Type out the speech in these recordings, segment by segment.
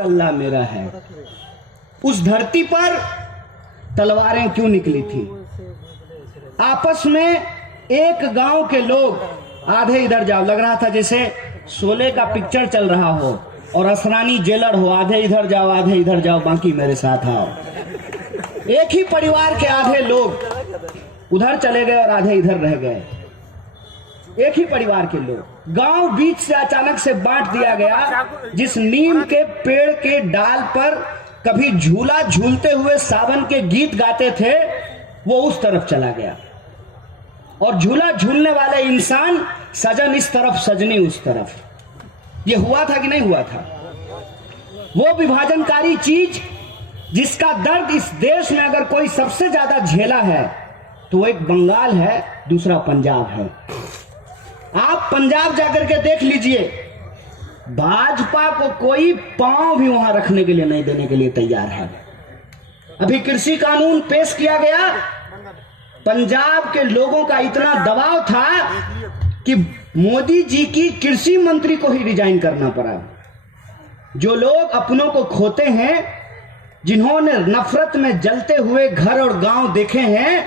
अल्लाह मेरा है। उस धरती पर तलवारें क्यों निकली थी? आपस में एक गांव के लोग आधे इधर जाओ, लग रहा था जैसे शोले का पिक्चर चल रहा हो और असरानी जेलर हो, आधे इधर जाओ बाकी मेरे साथ आओ। एक ही परिवार के आधे लोग उधर चले गए और आधे इधर रह गए। एक ही परिवार के लोग। गांव बीच से अचानक से बांट दिया गया। जिस नीम के पेड़ के डाल पर कभी झूला झूलते हुए सावन के गीत गाते थे, वो उस तरफ चला गया और झूला झूलने वाले इंसान सजन इस तरफ, सजनी उस तरफ। ये हुआ था कि नहीं हुआ था? वो विभाजनकारी चीज जिसका दर्द इस देश में अगर कोई सबसे ज्यादा झेला है तो एक बंगाल है, दूसरा पंजाब है। आप पंजाब जाकर के देख लीजिए, भाजपा को कोई पांव भी वहां रखने के लिए नहीं देने के लिए तैयार है। अभी कृषि कानून पेश किया गया, पंजाब के लोगों का इतना दबाव था कि मोदी जी की कृषि मंत्री को ही रिजाइन करना पड़ा। जो लोग अपनों को खोते हैं, जिन्होंने नफरत में जलते हुए घर और गांव देखे हैं,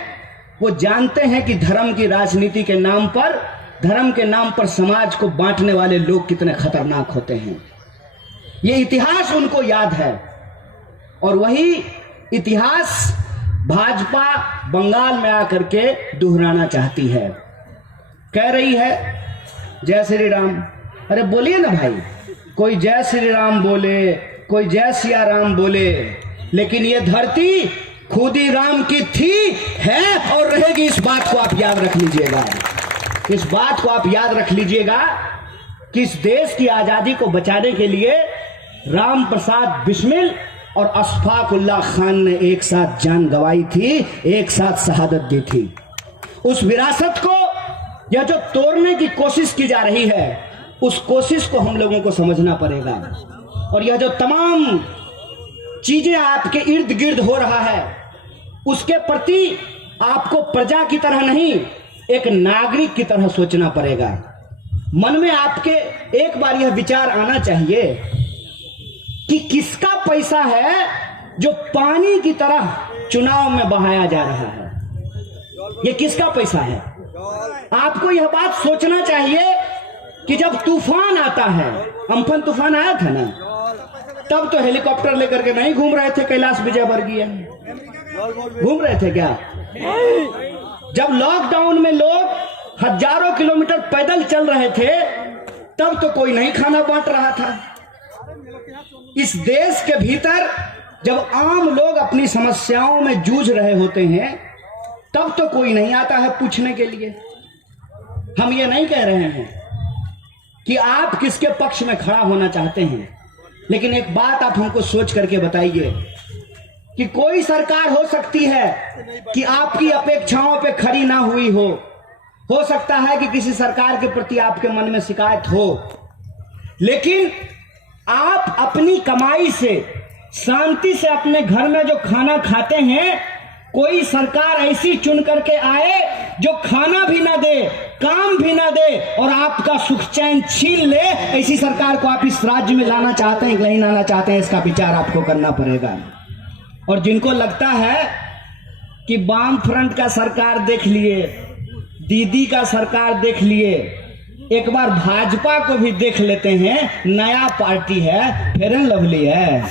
वो जानते हैं कि धर्म की राजनीति के नाम पर, धर्म के नाम पर समाज को बांटने वाले लोग कितने खतरनाक होते हैं। ये इतिहास उनको याद है और वही इतिहास भाजपा बंगाल में आकर के दोहराना चाहती है। कह रही है जय श्री राम। अरे बोलिए ना भाई, कोई जय श्री राम बोले, कोई जय सिया राम बोले, लेकिन ये धरती खुदी राम की थी, है और रहेगी। इस बात को आप याद रख लीजिएगा। इस बात को आप याद रख लीजिएगा कि इस देश की आजादी को बचाने के लिए राम प्रसाद बिस्मिल और अशफाक उल्लाह खान ने एक साथ जान गंवाई थी, एक साथ शहादत दी थी। उस विरासत को यह जो तोड़ने की कोशिश की जा रही है, उस कोशिश को हम लोगों को समझना पड़ेगा। और यह जो तमाम चीजें आपके इर्द गिर्द हो रहा है, उसके प्रति आपको प्रजा की तरह नहीं, एक नागरिक की तरह सोचना पड़ेगा। मन में आपके एक बार यह विचार आना चाहिए कि किसका पैसा है जो पानी की तरह चुनाव में बहाया जा रहा है। यह किसका पैसा है? आपको यह बात सोचना चाहिए कि जब तूफान आता है, अम्फन तूफान आया था ना, तब तो हेलीकॉप्टर लेकर के नहीं घूम रहे थे कैलाश विजयवर्गीय, घूम रहे थे क्या? जब लॉकडाउन में लोग हजारों किलोमीटर पैदल चल रहे थे, तब तो कोई नहीं खाना बांट रहा था। इस देश के भीतर जब आम लोग अपनी समस्याओं में जूझ रहे होते हैं, तब तो कोई नहीं आता है पूछने के लिए। हम ये नहीं कह रहे हैं कि आप किसके पक्ष में खड़ा होना चाहते हैं, लेकिन एक बात आप हमको सोच करके बताइए कि कोई सरकार हो सकती है कि आपकी अपेक्षाओं पे खरी ना हुई हो सकता है कि किसी सरकार के प्रति आपके मन में शिकायत हो, लेकिन आप अपनी कमाई से शांति से अपने घर में जो खाना खाते हैं, कोई सरकार ऐसी चुन करके आए जो खाना भी ना दे, काम भी ना दे और आपका सुख चैन छीन ले, ऐसी सरकार को आप इस राज्य में लाना चाहते हैं कि नहीं लाना चाहते हैं, इसका विचार आपको करना पड़ेगा। और जिनको लगता है कि वाम फ्रंट का सरकार देख लिए, दीदी का सरकार देख लिए, एक बार भाजपा को भी देख लेते हैं, नया पार्टी है, फेयर एंड लवली है।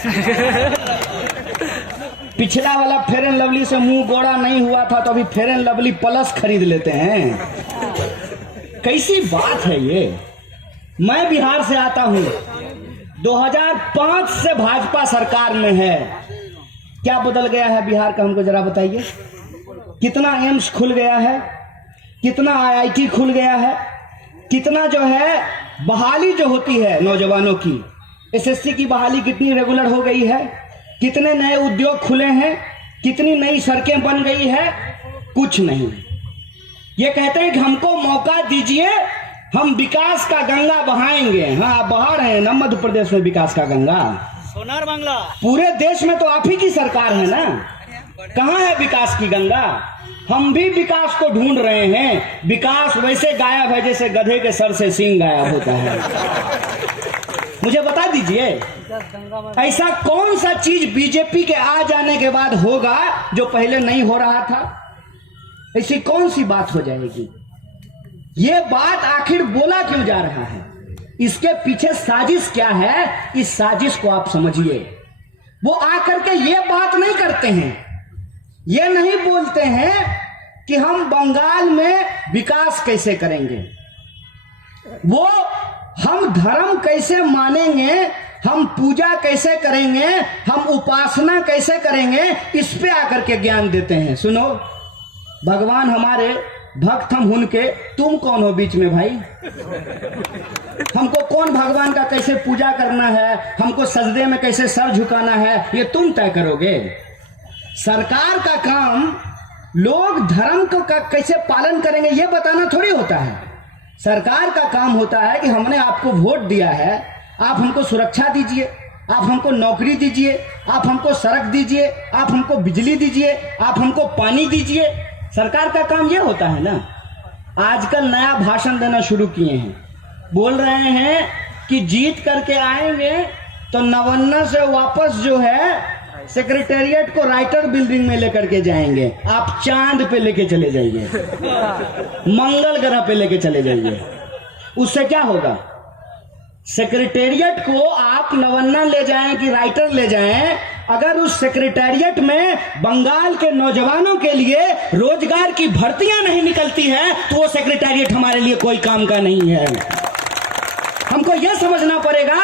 पिछला वाला फेयर एंड लवली से मुंह गोड़ा नहीं हुआ था, तो अभी फेयर एंड लवली प्लस खरीद लेते हैं। कैसी बात है ये? मैं बिहार से आता हूं, 2005 से भाजपा सरकार में है। क्या बदल गया है बिहार का, हमको जरा बताइए। कितना एम्स खुल गया है, कितना IIT खुल गया है, कितना जो है बहाली जो होती है नौजवानों की, SSC की बहाली कितनी रेगुलर हो गई है, कितने नए उद्योग खुले हैं, कितनी नई सड़कें बन गई है, कुछ नहीं। ये कहते हैं कि हमको मौका दीजिए, हम विकास का गंगा बहाएंगे। हाँ, आप बहा रहे हैं ना मध्य प्रदेश में विकास का गंगा, सोनार बांग्ला। पूरे देश में तो आप ही की सरकार है ना, कहाँ है विकास की गंगा? हम भी विकास को ढूंढ रहे हैं। विकास वैसे गायब है जैसे गधे के सर से सींग गायब होता है। मुझे बता दीजिए ऐसा कौन सा चीज बीजेपी के आ जाने के बाद होगा जो पहले नहीं हो रहा था? ऐसी कौन सी बात हो जाएगी? ये बात आखिर बोला क्यों जा रहा है? इसके पीछे साजिश क्या है? इस साजिश को आप समझिए। वो आकर के ये बात नहीं करते हैं, ये नहीं बोलते हैं कि हम बंगाल में विकास कैसे करेंगे, वो हम धर्म कैसे मानेंगे, हम पूजा कैसे करेंगे, हम उपासना कैसे करेंगे, इस पे आकर के ज्ञान देते हैं। सुनो, भगवान हमारे, भक्त हम उनके, तुम कौन हो बीच में भाई? हमको कौन भगवान का कैसे पूजा करना है, हमको सजदे में कैसे सर झुकाना है, ये तुम तय करोगे। सरकार का काम लोग धर्म को कैसे पालन करेंगे ये बताना थोड़ी होता है। सरकार का काम होता है कि हमने आपको वोट दिया है, आप हमको सुरक्षा दीजिए, आप हमको नौकरी दीजिए, आप हमको सड़क दीजिए, आप हमको बिजली दीजिए, आप हमको पानी दीजिए। सरकार का काम ये होता है ना। आजकल नया भाषण देना शुरू किए हैं, बोल रहे हैं कि जीत करके आएंगे तो नवन्ना से वापस जो है सेक्रेटेरिएट को राइटर बिल्डिंग में लेकर के जाएंगे, आप चांद पे लेके चले जाइए, मंगल ग्रह पे लेके चले जाइए। उससे क्या होगा? सेक्रेटेरिएट को आप नवन्ना ले जाएं कि राइटर ले जाएं, अगर उस सेक्रेटेरिएट में बंगाल के नौजवानों के लिए रोजगार की भर्तियां नहीं निकलती हैं तो वो सेक्रेटेरिएट हमारे लिए कोई काम का नहीं है। हमको यह समझना पड़ेगा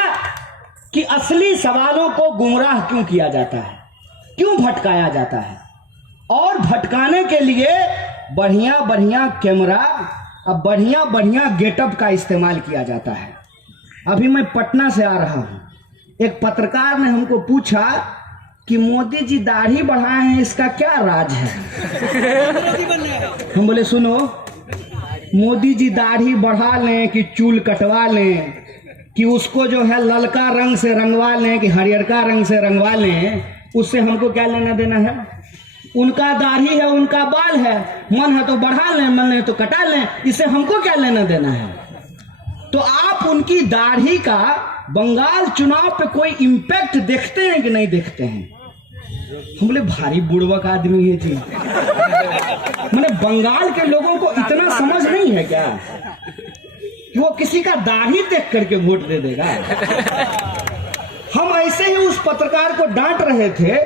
कि असली सवालों को गुमराह क्यों किया जाता है, क्यों भटकाया जाता है, और भटकाने के लिए बढ़िया बढ़िया कैमरा और बढ़िया बढ़िया गेटअप का इस्तेमाल किया जाता है। अभी मैं पटना से आ रहा हूं, एक पत्रकार ने हमको पूछा कि मोदी जी दाढ़ी बढ़ाए हैं, इसका क्या राज है? हम बोले सुनो, मोदी जी दाढ़ी बढ़ा लें कि चूल कटवा लें, कि उसको जो है ललका रंग से रंगवा लें कि हरियरका रंग से रंगवा लें, उससे हमको क्या लेना देना है? उनका दाढ़ी है, उनका बाल है, मन है तो बढ़ा लें, मन है तो कटा लें, इससे हमको क्या लेना देना है? तो आप उनकी दाढ़ी का बंगाल चुनाव पे कोई इम्पैक्ट देखते हैं कि नहीं देखते हैं? हम बोले भारी बुड़वक आदमी है जी, मैंने बंगाल के लोगों को इतना समझ नहीं है क्या कि वो किसी का दाढ़ी देख करके वोट दे देगा? हम ऐसे ही उस पत्रकार को डांट रहे थे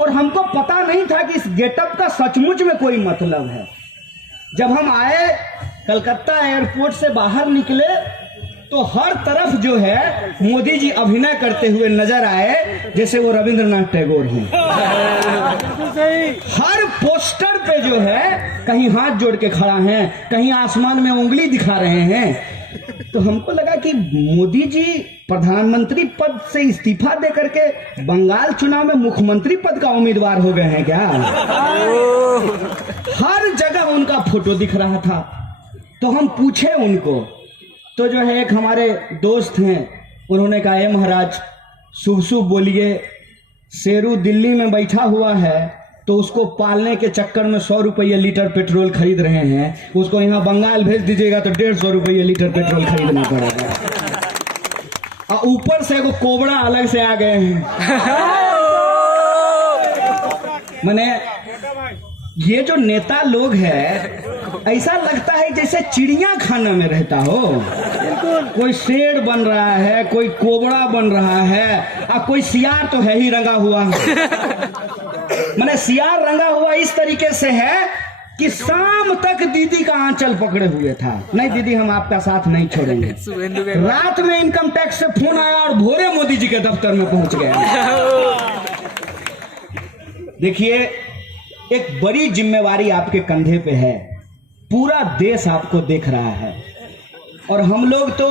और हमको पता नहीं था कि इस गेटअप का सचमुच में कोई मतलब है। जब हम आए, कलकत्ता एयरपोर्ट से बाहर निकले तो हर तरफ जो है मोदी जी अभिनय करते हुए नजर आए जैसे वो रविंद्रनाथ टैगोर हैं। हर पोस्टर पे जो है कहीं हाथ जोड़ के खड़ा हैं, कहीं आसमान में उंगली दिखा रहे हैं। तो हमको लगा कि मोदी जी प्रधानमंत्री पद से इस्तीफा दे करके बंगाल चुनाव में मुख्यमंत्री पद का उम्मीदवार हो गए हैं क्या? हर जगह उनका फोटो दिख रहा था। तो हम पूछे उनको, तो जो है एक हमारे दोस्त हैं, उन्होंने कहा है महाराज शुभ शुभ बोलिए, शेरू दिल्ली में बैठा हुआ है तो उसको पालने के चक्कर में 100 रुपये लीटर पेट्रोल खरीद रहे हैं, उसको यहाँ बंगाल भेज दीजिएगा तो 150 रुपये लीटर पेट्रोल खरीदना पड़ेगा। और ऊपर से वो कोबरा अलग से आ गए हैं। मैंने ये जो नेता लोग हैं ऐसा लगता है जैसे चिड़िया खाना में रहता हो। कोई शेर बन रहा है, कोई कोबरा बन रहा है, और कोई सियार तो है ही रंगा हुआ। मैंने सियार रंगा हुआ इस तरीके से है कि शाम तक दीदी का आंचल पकड़े हुए था, नहीं दीदी हम आपका साथ नहीं छोड़ेंगे। रात में इनकम टैक्स से फोन आया और भोरे मोदी जी के दफ्तर में पहुंच गया। देखिए, एक बड़ी जिम्मेवारी आपके कंधे पे है, पूरा देश आपको देख रहा है, और हम लोग तो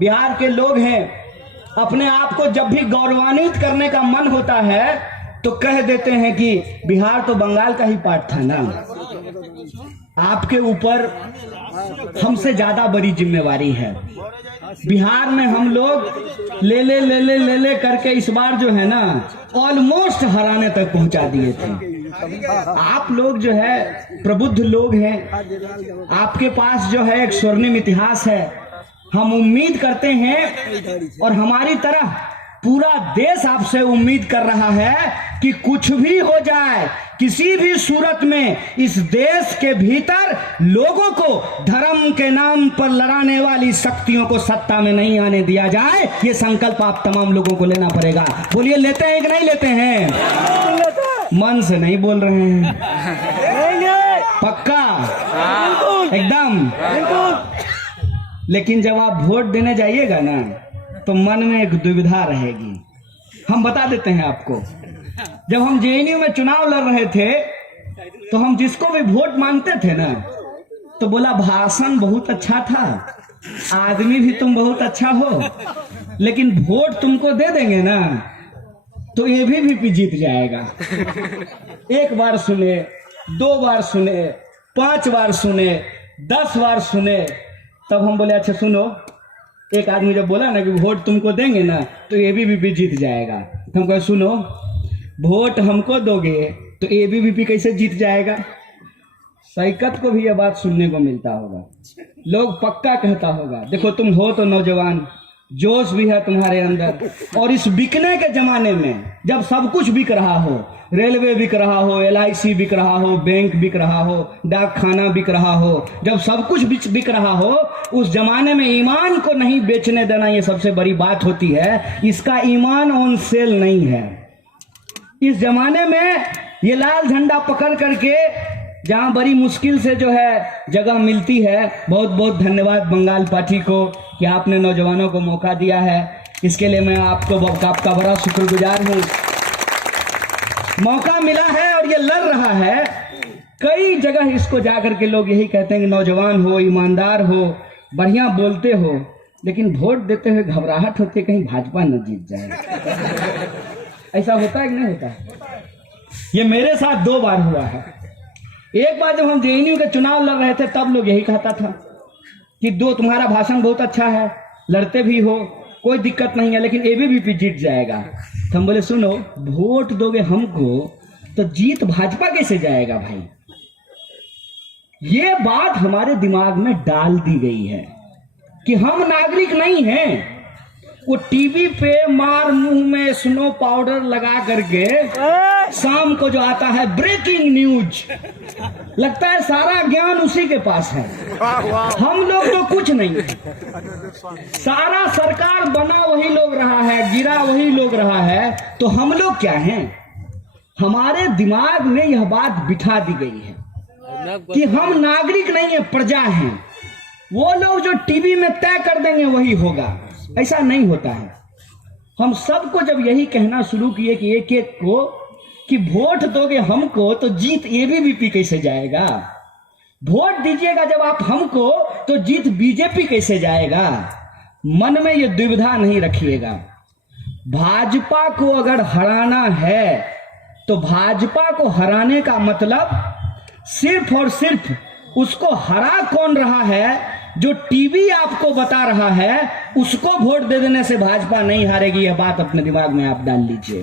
बिहार के लोग हैं, अपने आप को जब भी गौरवान्वित करने का मन होता है तो कह देते हैं कि बिहार तो बंगाल का ही पार्ट था ना। आपके ऊपर हमसे ज्यादा बड़ी जिम्मेवारी है। बिहार में हम लोग ले करके इस बार जो है ना ऑलमोस्ट हराने तक पहुंचा दिए थे। आप लोग जो है प्रबुद्ध लोग हैं, आपके पास जो है एक स्वर्णिम इतिहास है। हम उम्मीद करते हैं और हमारी तरह पूरा देश आपसे उम्मीद कर रहा है कि कुछ भी हो जाए, किसी भी सूरत में इस देश के भीतर लोगों को धर्म के नाम पर लड़ाने वाली शक्तियों को सत्ता में नहीं आने दिया जाए। ये संकल्प आप तमाम लोगों को लेना पड़ेगा। बोलिए, लेते हैं कि नहीं लेते हैं? मन से नहीं बोल रहे हैं, पक्का एकदम। लेकिन जब आप वोट देने जाइएगा ना तो मन में एक दुविधा रहेगी। हम बता देते हैं आपको, जब हम जेएनयू में चुनाव लड़ रहे थे तो हम जिसको भी वोट मांगते थे ना तो बोला भाषण बहुत अच्छा था, आदमी भी तुम बहुत अच्छा हो, लेकिन वोट तुमको दे देंगे ना तो एबीवीपी जीत जाएगा। एक बार सुने, 2 बार सुने, 5 बार सुने, 10 बार सुने, तब हम बोले अच्छा सुनो, एक आदमी जब बोला ना कि वोट तुमको देंगे ना तो एबीवीपी जीत जाएगा, तो हम कहे सुनो, वोट हमको दोगे तो एबीवीपी कैसे जीत जाएगा? सैकत को भी यह बात सुनने को मिलता होगा, लोग पक्का कहता होगा देखो तुम हो तो नौजवान, जोश भी है तुम्हारे अंदर, और इस बिकने के जमाने में जब सब कुछ बिक रहा हो, रेलवे बिक रहा हो, LIC बिक रहा हो, बैंक बिक रहा हो, डाक खाना बिक रहा हो, जब सब कुछ बिक रहा हो, उस जमाने में ईमान को नहीं बेचने देना ये सबसे बड़ी बात होती है। इसका ईमान ऑन सेल नहीं है। इस जमाने में ये लाल झंडा पकड़ करके जहां बड़ी मुश्किल से जो है जगह मिलती है, बहुत बहुत धन्यवाद बंगाल पार्टी को कि आपने नौजवानों को मौका दिया है। इसके लिए मैं आपका बड़ा शुक्रगुजार हूं। मौका मिला है और ये लड़ रहा है। कई जगह इसको जाकर के लोग यही कहते हैं कि नौजवान हो, ईमानदार हो, बढ़िया बोलते हो, लेकिन वोट देते हुए घबराहट होती है कहीं भाजपा न जीत जाए। ऐसा होता है कि नहीं होता? ये मेरे साथ 2 बार हुआ है। एक बार जब हम जेएनयू के चुनाव लड़ रहे थे तब लोग यही कहता था कि तुम्हारा भाषण बहुत अच्छा है, लड़ते भी हो, कोई दिक्कत नहीं है, लेकिन एबीवीपी जीत जाएगा। तो हम बोले सुनो, वोट दोगे हमको तो जीत भाजपा कैसे जाएगा भाई? ये बात हमारे दिमाग में डाल दी गई है कि हम नागरिक नहीं हैं। वो टीवी पे मार मुंह में स्नो पाउडर लगा करके शाम को जो आता है ब्रेकिंग न्यूज, लगता है सारा ज्ञान उसी के पास है। हम लोग तो कुछ नहीं, सारा सरकार बना वही लोग रहा है, गिरा वही लोग रहा है, तो हम लोग क्या हैं? हमारे दिमाग में यह बात बिठा दी गई है कि हम नागरिक नहीं है, प्रजा हैं। वो लोग जो टीवी में तय कर देंगे वही होगा, ऐसा नहीं होता है। हम सबको जब यही कहना शुरू किए कि एक एक को कि वोट दोगे हमको तो जीत एबीवीपी कैसे जाएगा, वोट दीजिएगा जब आप हमको तो जीत बीजेपी कैसे जाएगा, मन में ये दुविधा नहीं रखिएगा। भाजपा को अगर हराना है तो भाजपा को हराने का मतलब सिर्फ और सिर्फ उसको हरा कौन रहा है, जो टीवी आपको बता रहा है, उसको वोट दे देने से भाजपा नहीं हारेगी। यह बात अपने दिमाग में आप डाल लीजिए,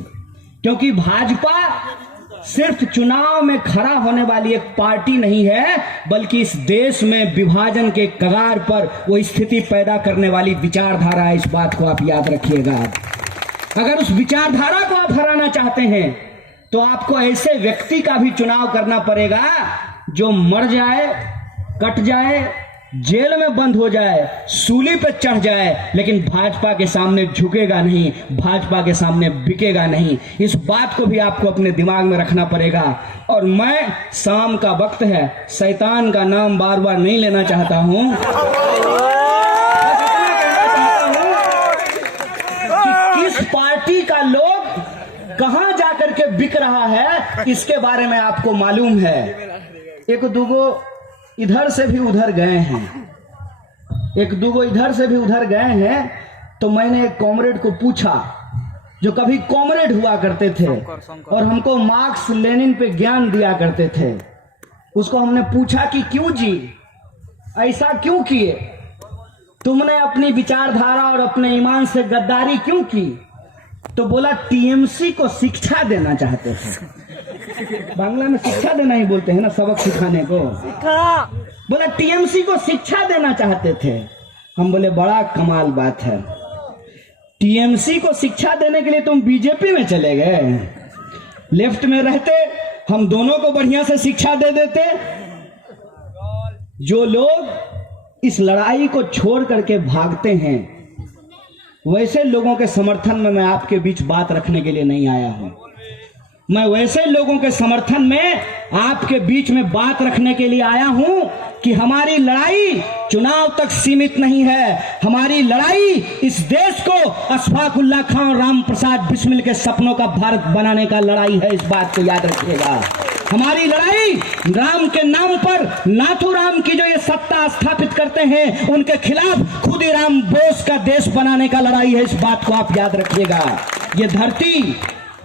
क्योंकि भाजपा सिर्फ चुनाव में खड़ा होने वाली एक पार्टी नहीं है, बल्कि इस देश में विभाजन के कगार पर वो स्थिति पैदा करने वाली विचारधारा है। इस बात को आप याद रखिएगा। अगर उस विचारधारा को आप हराना चाहते हैं तो आपको ऐसे व्यक्ति का भी चुनाव करना पड़ेगा जो मर जाए, कट जाए, जेल में बंद हो जाए, सूली पे चढ़ जाए, लेकिन भाजपा के सामने झुकेगा नहीं, भाजपा के सामने बिकेगा नहीं। इस बात को भी आपको अपने दिमाग में रखना पड़ेगा। और मैं, शाम का वक्त है, शैतान का नाम बार बार नहीं लेना चाहता हूं, कि किस पार्टी का लोग कहां जाकर के बिक रहा है इसके बारे में आपको मालूम है। एक दूगो इधर से भी उधर गए हैं, एक दूगो इधर से भी उधर गए हैं, तो मैंने एक कॉमरेड को पूछा जो कभी कॉमरेड हुआ करते थे और हमको मार्क्स लेनिन पे ज्ञान दिया करते थे। उसको हमने पूछा कि क्यों जी, ऐसा क्यों किए, तुमने अपनी विचारधारा और अपने ईमान से गद्दारी क्यों की? तो बोला टीएमसी को शिक्षा देना चाहते थे। बांग्ला में शिक्षा देना ही बोलते हैं ना, सबक सिखाने को। बोला टीएमसी को शिक्षा देना चाहते थे। हम बोले बड़ा कमाल बात है। टीएमसी को शिक्षा देने के लिए तुम बीजेपी में चले गए। लेफ्ट में रहते हम दोनों को बढ़िया से शिक्षा दे देते। जो लोग इस लड़ाई को छोड़ करके भागते हैं, वैसे लोगों के समर्थन में मैं आपके बीच बात रखने के लिए नहीं आया हूं। मैं वैसे लोगों के समर्थन में आपके बीच में बात रखने के लिए आया हूं कि हमारी लड़ाई चुनाव तक सीमित नहीं है। हमारी लड़ाई इस देश को अशफाक उल्लाह खां और राम प्रसाद बिस्मिल के सपनों का भारत बनाने का लड़ाई है। इस बात को याद रखिएगा। हमारी लड़ाई राम के नाम पर नाथूराम की जो ये सत्ता स्थापित करते हैं, उनके खिलाफ खुदीराम बोस का देश बनाने का लड़ाई है। इस बात को आप याद रखिएगा। ये धरती,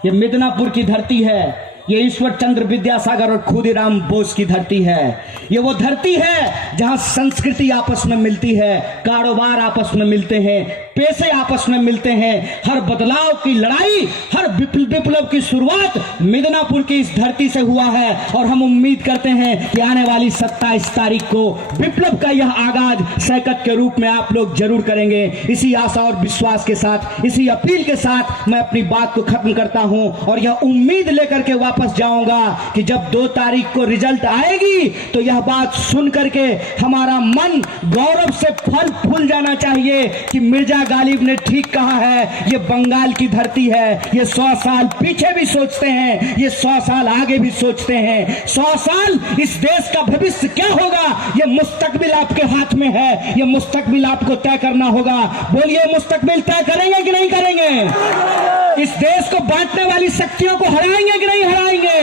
ये मिदनापुर की धरती है। ये ईश्वर चंद्र विद्यासागर और खुदीराम बोस की धरती है। ये वो धरती है जहां संस्कृति आपस में मिलती है, कारोबार आपस में मिलते हैं, पेशे आपस में मिलते हैं। हर बदलाव की लड़ाई, हर विप्लव की शुरुआत मिदनापुर की इस धरती से हुआ है। और हम उम्मीद करते हैं कि आने वाली 27 तारीख को विप्लव का यह आगाज सैकत के रूप में आप लोग जरूर करेंगे। इसी आशा और विश्वास के साथ, इसी अपील के साथ मैं अपनी बात को खत्म करता हूं और यह उम्मीद लेकर के वापस जाऊंगा कि जब 2 तारीख को रिजल्ट आएगी तो यह बात सुन करके हमारा मन गौरव से फल फूल जाना चाहिए कि मिर्जा गालिब ने ठीक कहा है। ये बंगाल की धरती है। ये 100 साल पीछे भी सोचते हैं, ये 100 साल आगे भी सोचते हैं। 100 साल इस देश का भविष्य क्या होगा, ये मुस्तकबिल आपके हाथ में है। ये मुस्तकबिल आपको तय करना होगा। बोलिए, मुस्तकबिल तय करेंगे कि नहीं करेंगे? इस देश को बांटने वाली शक्तियों को हराएंगे कि नहीं हराएंगे?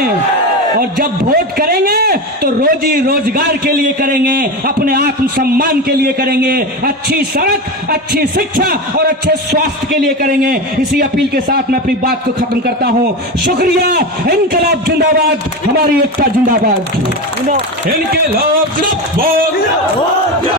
और जब वोट करेंगे तो रोजी रोजगार के लिए करेंगे, अपने आत्मसम्मान के लिए करेंगे, अच्छी सड़क, अच्छी शिक्षा और अच्छे स्वास्थ्य के लिए करेंगे। इसी अपील के साथ मैं अपनी बात को खत्म करता हूं। शुक्रिया। इनकलाब जिंदाबाद, हमारी एकता जिंदाबाद। इनकलाब जिंदाबाद।